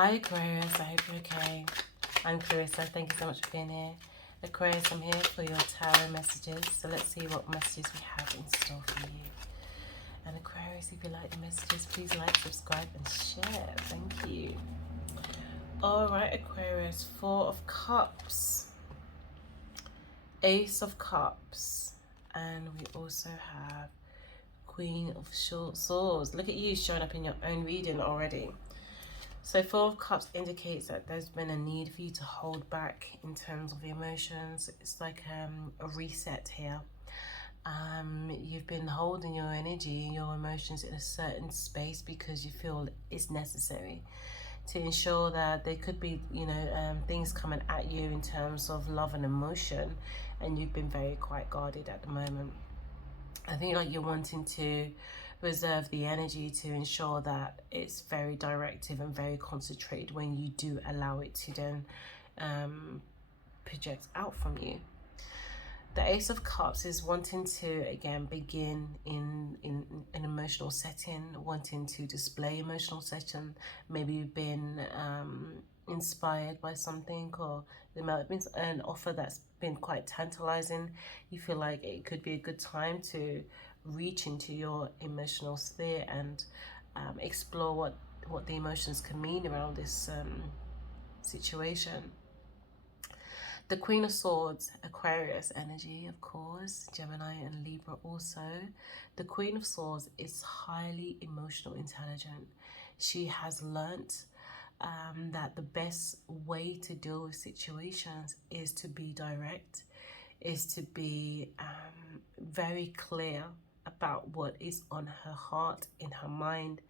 Hi Aquarius, I hope you're okay. I'm Clarissa, thank you so much for being here. Aquarius, I'm here for your tarot messages. So let's see what messages we have in store for you. And Aquarius, if you like the messages, please like, subscribe and share. Thank you. Alright Aquarius, Four of Cups, Ace of Cups, and we also have Queen of Swords. Look at you showing up in your own reading already. So Four of Cups indicates that there's been a need for you to hold back in terms of emotions. It's like a reset here. You've been holding your energy, your emotions in a certain space because you feel it's necessary to ensure that there could be, things coming at you in terms of love and emotion, and you've been very quite guarded at the moment. I think like you're wanting to reserve the energy to ensure that it's very directive and very concentrated when you do allow it to then project out from you. The Ace of Cups is wanting to again begin in an emotional setting, wanting to display emotional setting. Maybe you've been inspired by something, or there might have been an offer that's been quite tantalizing. You feel like it could be a good time to reach into your emotional sphere and explore what the emotions can mean around this situation. The Queen of Swords, Aquarius energy, of course, Gemini and Libra also. The Queen of Swords is highly emotional intelligent. She has learnt that the best way to deal with situations is to be direct, is to be very clear about what is on her heart, in her mind.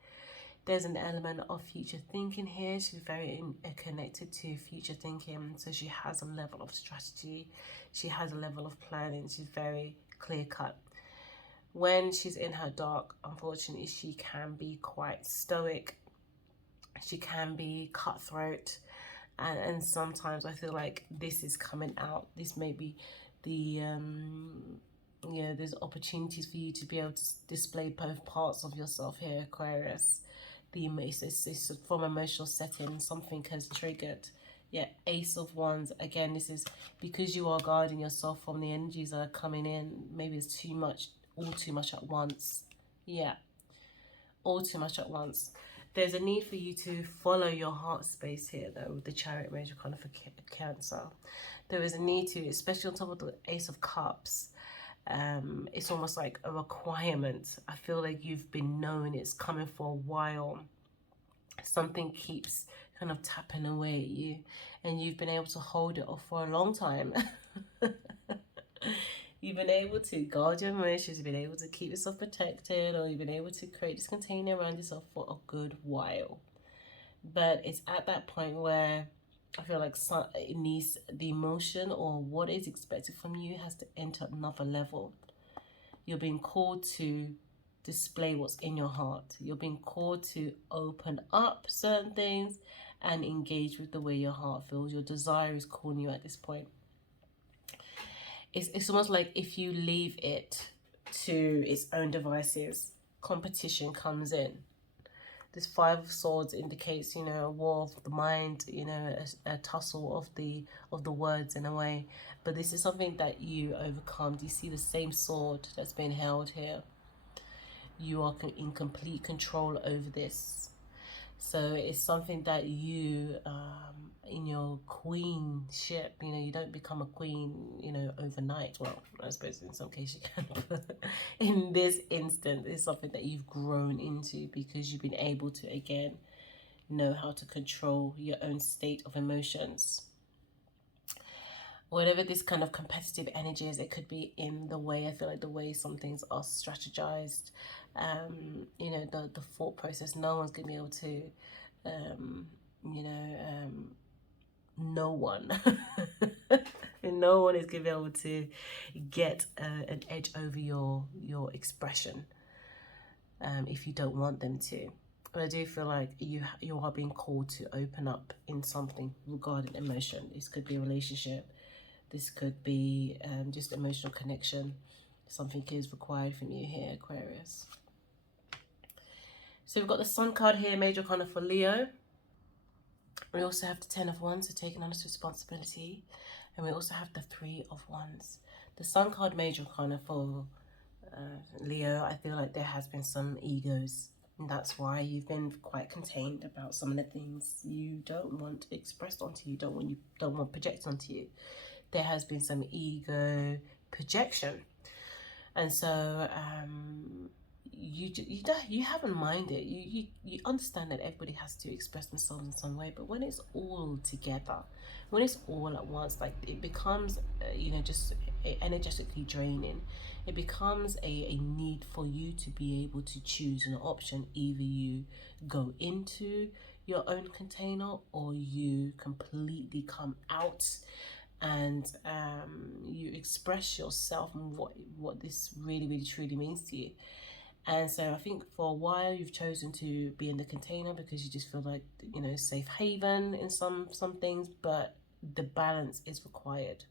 There's an element of future thinking here. She's very connected to future thinking. So she has a level of strategy. She has a level of planning. She's very clear cut. When she's in her dark, unfortunately, she can be quite stoic. She can be cutthroat. And sometimes I feel like this is coming out. This may be the... there's opportunities for you to be able to display both parts of yourself here, Aquarius. It's from emotional setting, something has triggered. Yeah, Ace of Wands, again, this is because you are guarding yourself from the energies that are coming in. Maybe it's too much, all too much at once. Yeah, all too much at once. There's a need for you to follow your heart space here, though, with the Chariot major kind of for Cancer. There is a need to, especially on top of the Ace of Cups, it's almost like a requirement. I feel like you've been known, it's coming for a while. Something keeps kind of tapping away at you, and you've been able to hold it off for a long time. You've been able to guard your emotions, you've been able to keep yourself protected, or you've been able to create this container around yourself for a good while. But it's at that point where I feel like it needs the emotion, or what is expected from you has to enter another level. You're being called to display what's in your heart. You're being called to open up certain things and engage with the way your heart feels. Your desire is calling you at this point. It's almost like if you leave it to its own devices, competition comes in. This Five of Swords indicates, a war of the mind, a tussle of the words in a way. But this is something that you overcome. Do you see the same sword that's been held here? You are in complete control over this. So it's something that you, in your queenship, you don't become a queen, overnight. Well, I suppose in some cases you can, but in this instance, it's something that you've grown into because you've been able to, again, know how to control your own state of emotions. Whatever this kind of competitive energy is, it could be in the way, I feel like the way some things are strategized, the thought process. No one's going to be able to, no one, no one is going to be able to get an edge over your expression if you don't want them to. But I do feel like you are being called to open up in something regarding emotion. This could be a relationship. This could be just emotional connection. Something is required from you here, Aquarius. So we've got the Sun card here, major kind of for Leo. We also have the Ten of Wands, so taking on this responsibility. And we also have the Three of Wands. The Sun card major kind of for Leo, I feel like there has been some egos. And that's why you've been quite contained about some of the things you don't want expressed onto you, don't want projected onto you. There has been some ego projection. And so you haven't minded. You understand that everybody has to express themselves in some way, but when it's all together, when it's all at once, like it becomes just energetically draining. It becomes a need for you to be able to choose an option. Either you go into your own container, or you completely come out and you express yourself and what this really truly means to you. And so I think for a while you've chosen to be in the container because you just feel like, safe haven in some things, but the balance is required.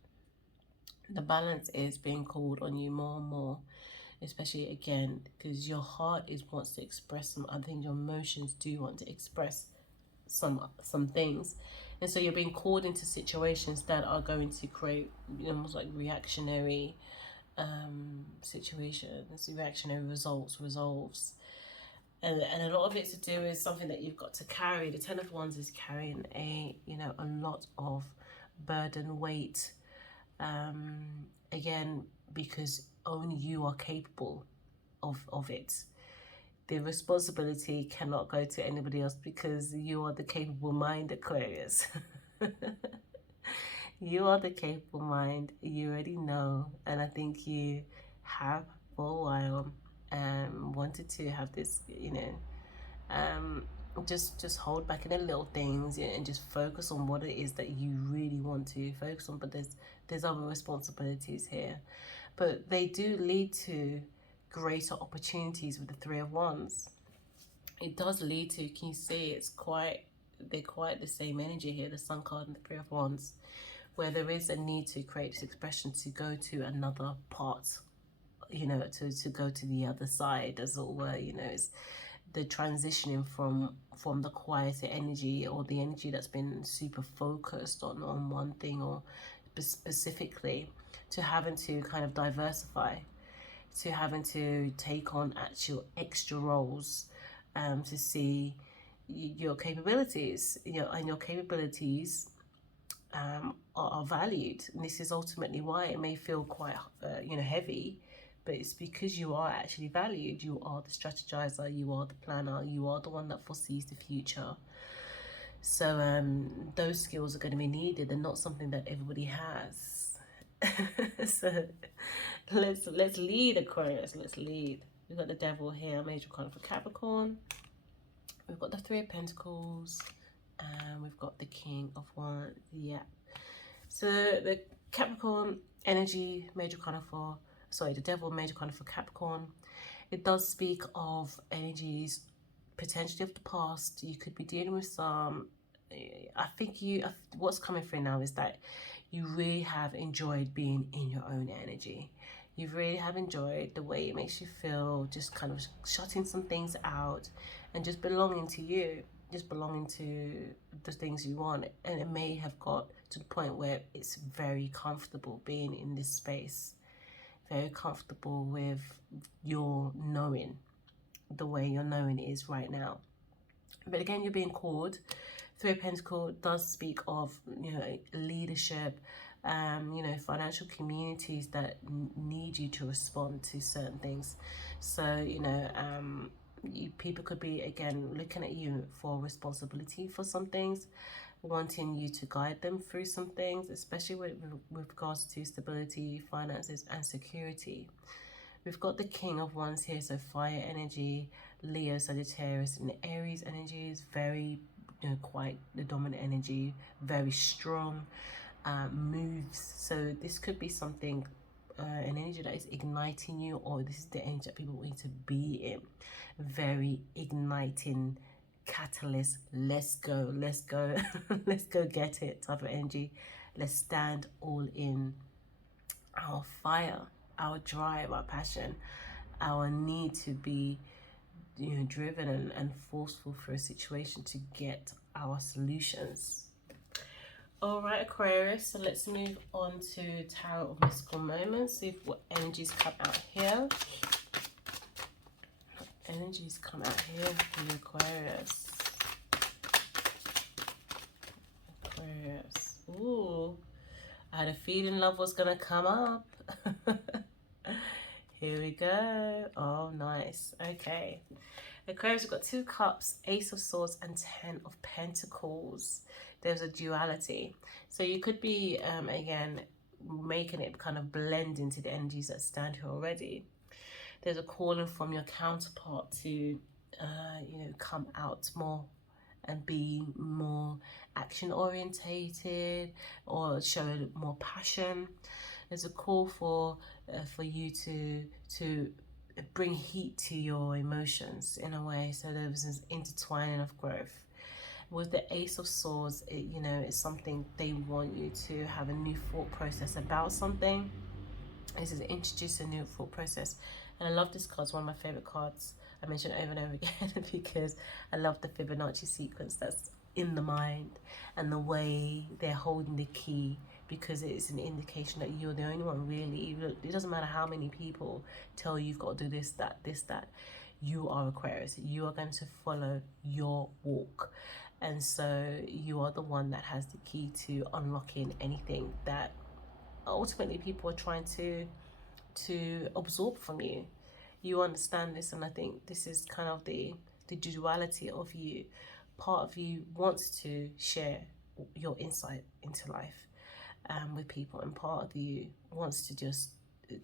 The balance is being called on you more and more, especially again because your heart wants to express some other things. Your emotions do want to express some things, and so you're being called into situations that are going to create almost like reactionary situations, reactionary resolves, and a lot of it to do with something that you've got to carry. The Ten of Wands is carrying a lot of burden, weight, again because only you are capable of it. The responsibility cannot go to anybody else because you are the capable mind, Aquarius. You are the capable mind. You already know. And I think you have for a while wanted to have this, just hold back in the little things and just focus on what it is that you really want to focus on. But there's other responsibilities here. But they do lead to greater opportunities with the Three of Wands. It does lead to, can you see, they're quite the same energy here, the Sun card and the Three of Wands, where there is a need to create this expression to go to another part, to go to the other side, as it were. It's the transitioning from the quieter energy, or the energy that's been super focused on one thing or specifically, to having to kind of diversify, to having to take on actual extra roles, to see your capabilities, and your capabilities are valued. And this is ultimately why it may feel quite heavy, but it's because you are actually valued. You are the strategizer, you are the planner, you are the one that foresees the future. So those skills are going to be needed, and not something that everybody has. So let's lead, Aquarius. Let's lead. We've got the Devil here, major card for Capricorn. We've got the Three of Pentacles, and we've got the King of Wands. Yeah. So the Capricorn energy, major card for, sorry, the Devil, major card for Capricorn. It does speak of energies potentially of the past. You could be dealing with some. I think what's coming through now is that you really have enjoyed being in your own energy. You really have enjoyed the way it makes you feel, just kind of shutting some things out and just belonging to you, just belonging to the things you want. And it may have got to the point where it's very comfortable being in this space, very comfortable with your knowing, the way your knowing is right now. But again, you're being called. Three of Pentacles does speak of leadership, financial communities that need you to respond to certain things. So people could be, again, looking at you for responsibility for some things, wanting you to guide them through some things, especially with regards to stability, finances, and security. We've got the King of Wands here, so fire energy, Leo, Sagittarius, and Aries energy is very, quite the dominant energy, very strong, moves. So this could be something, an energy that is igniting you, or this is the energy that people want you to be in. Very igniting, catalyst, let's go, let's go, let's go get it type of energy. Let's stand all in our fire, our drive, our passion, our need to be driven and forceful for a situation to get our solutions. All right, Aquarius, so let's move on to Tarot of Mystical Moments. See what energies come out here. Energies come out here for you, Aquarius. Aquarius. Ooh, I had a feeling love was going to come up. Here we go. Oh, nice. Okay. Aquarius, we've got 2 cups, Ace of Swords, and 10 of Pentacles. There's a duality. So you could be, again, making it kind of blend into the energies that stand here already. There's a calling from your counterpart to, you know, come out more and be more action orientated or show more passion. There's a call for you to bring heat to your emotions in a way, so there's this intertwining of growth. With the Ace of Swords, you know, it's something they want you to have a new thought process about something. This is introduce a new thought process. And I love this card. It's one of my favorite cards. I mention it over and over again because I love the Fibonacci sequence that's in the mind and the way they're holding the key, because it's an indication that you're the only one really. It doesn't matter how many people tell you you've got to do this, that, this, that. You are Aquarius. You are going to follow your walk. And so you are the one that has the key to unlocking anything that ultimately people are trying to absorb from you. You understand this, and I think this is kind of the duality of you. Part of you wants to share your insight into life with people, and part of you wants to just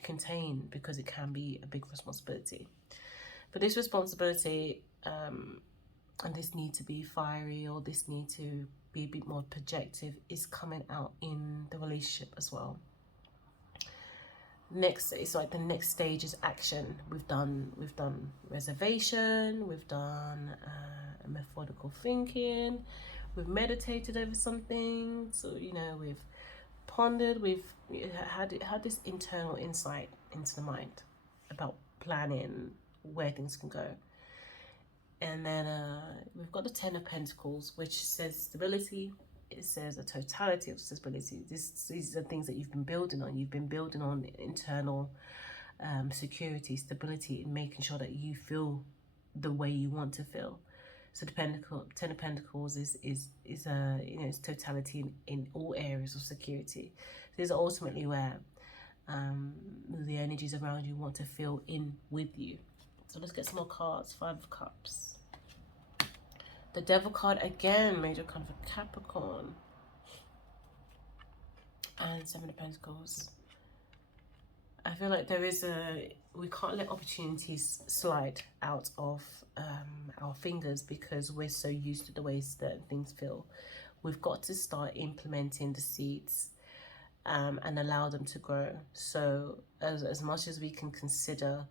contain, because it can be a big responsibility. But this responsibility and this need to be fiery, or this need to be a bit more projective, is coming out in the relationship as well. Next, it's like the next stage is action. We've done reservation, we've done methodical thinking, we've meditated over something, so you know, we've pondered, we've had this internal insight into the mind about planning where things can go. And then we've got the 10 of Pentacles, which says stability. It says a totality of stability. These are things that you've been building on. You've been building on internal security, stability, and making sure that you feel the way you want to feel. So the 10 of Pentacles is you know, it's totality in all areas of security. So this is ultimately where the energies around you want to feel in with you. So let's get some more cards. 5 of Cups. The Devil card again, major card for Capricorn. And 7 of Pentacles. I feel like we can't let opportunities slide out of our fingers because we're so used to the way certain things feel. We've got to start implementing the seeds and allow them to grow. So as much as we can consider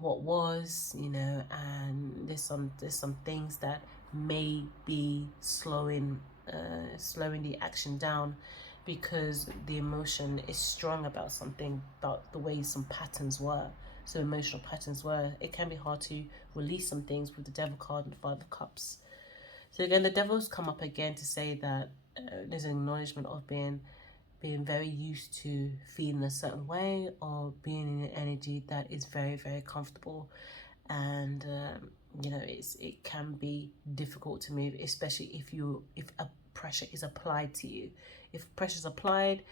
what was, you know, and there's some things that may be slowing the action down because the emotion is strong about something, about the way some patterns were. So emotional patterns were, it can be hard to release some things with the Devil card and the 5 of Cups. So again, the Devil's come up again to say that there's an acknowledgement of being very used to feeling a certain way, or being in an energy that is very, very comfortable. And you know, it can be difficult to move, especially if a pressure is applied to you. If pressure is applied,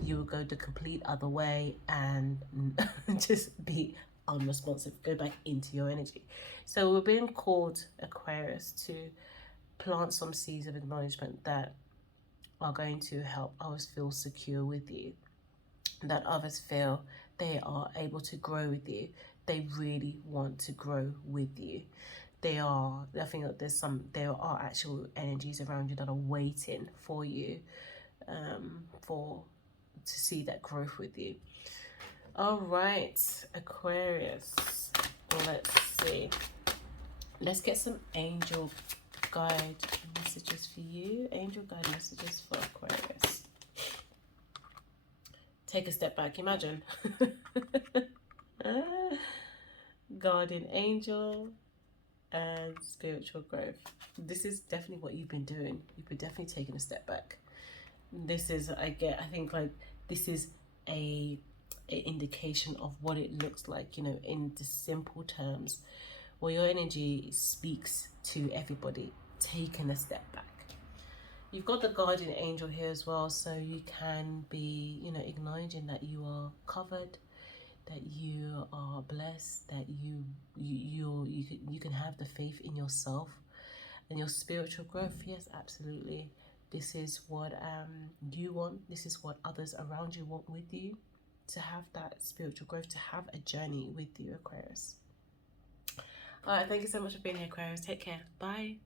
you will go the complete other way and just be unresponsive, go back into your energy. So we're being called, Aquarius, to plant some seeds of acknowledgement that are going to help others feel secure with you, that others feel they are able to grow with you. They really want to grow with you. I think that there are actual energies around you that are waiting for you to see that growth with you. All right, Aquarius, let's see. Let's get some angel guide messages for you. Angel guide messages for Aquarius. Take a step back, imagine. Guardian angel, and spiritual growth. This is definitely what you've been doing. You've been definitely taking a step back. This is, I think like this is a indication of what it looks like, you know, in the simple terms, where your energy speaks to everybody, taking a step back. You've got the guardian angel here as well, so you can be, you know, acknowledging that you are covered, that you are blessed, that you can have the faith in yourself and your spiritual growth. Yes, absolutely. This is what you want. This is what others around you want with you, to have that spiritual growth, to have a journey with you, Aquarius. All right, thank you so much for being here, Aquarius. Take care. Bye.